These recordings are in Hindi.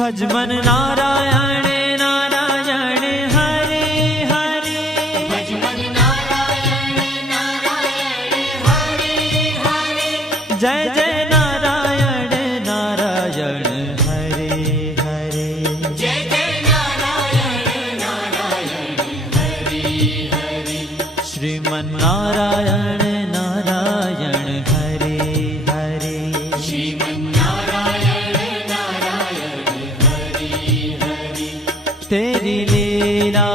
भजमन नारायण नारायण हरे हरे, भजमन नारायण नारायण हरे हरे, जय जय नारायण नारायण हरे हरे, जय जय नारायण नारायण हरे हरे, श्रीमन नारायण नारायण हरे हरे, श्रीमन नारायण नारायण हरे हरे, तेरी लीला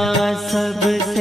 सबसे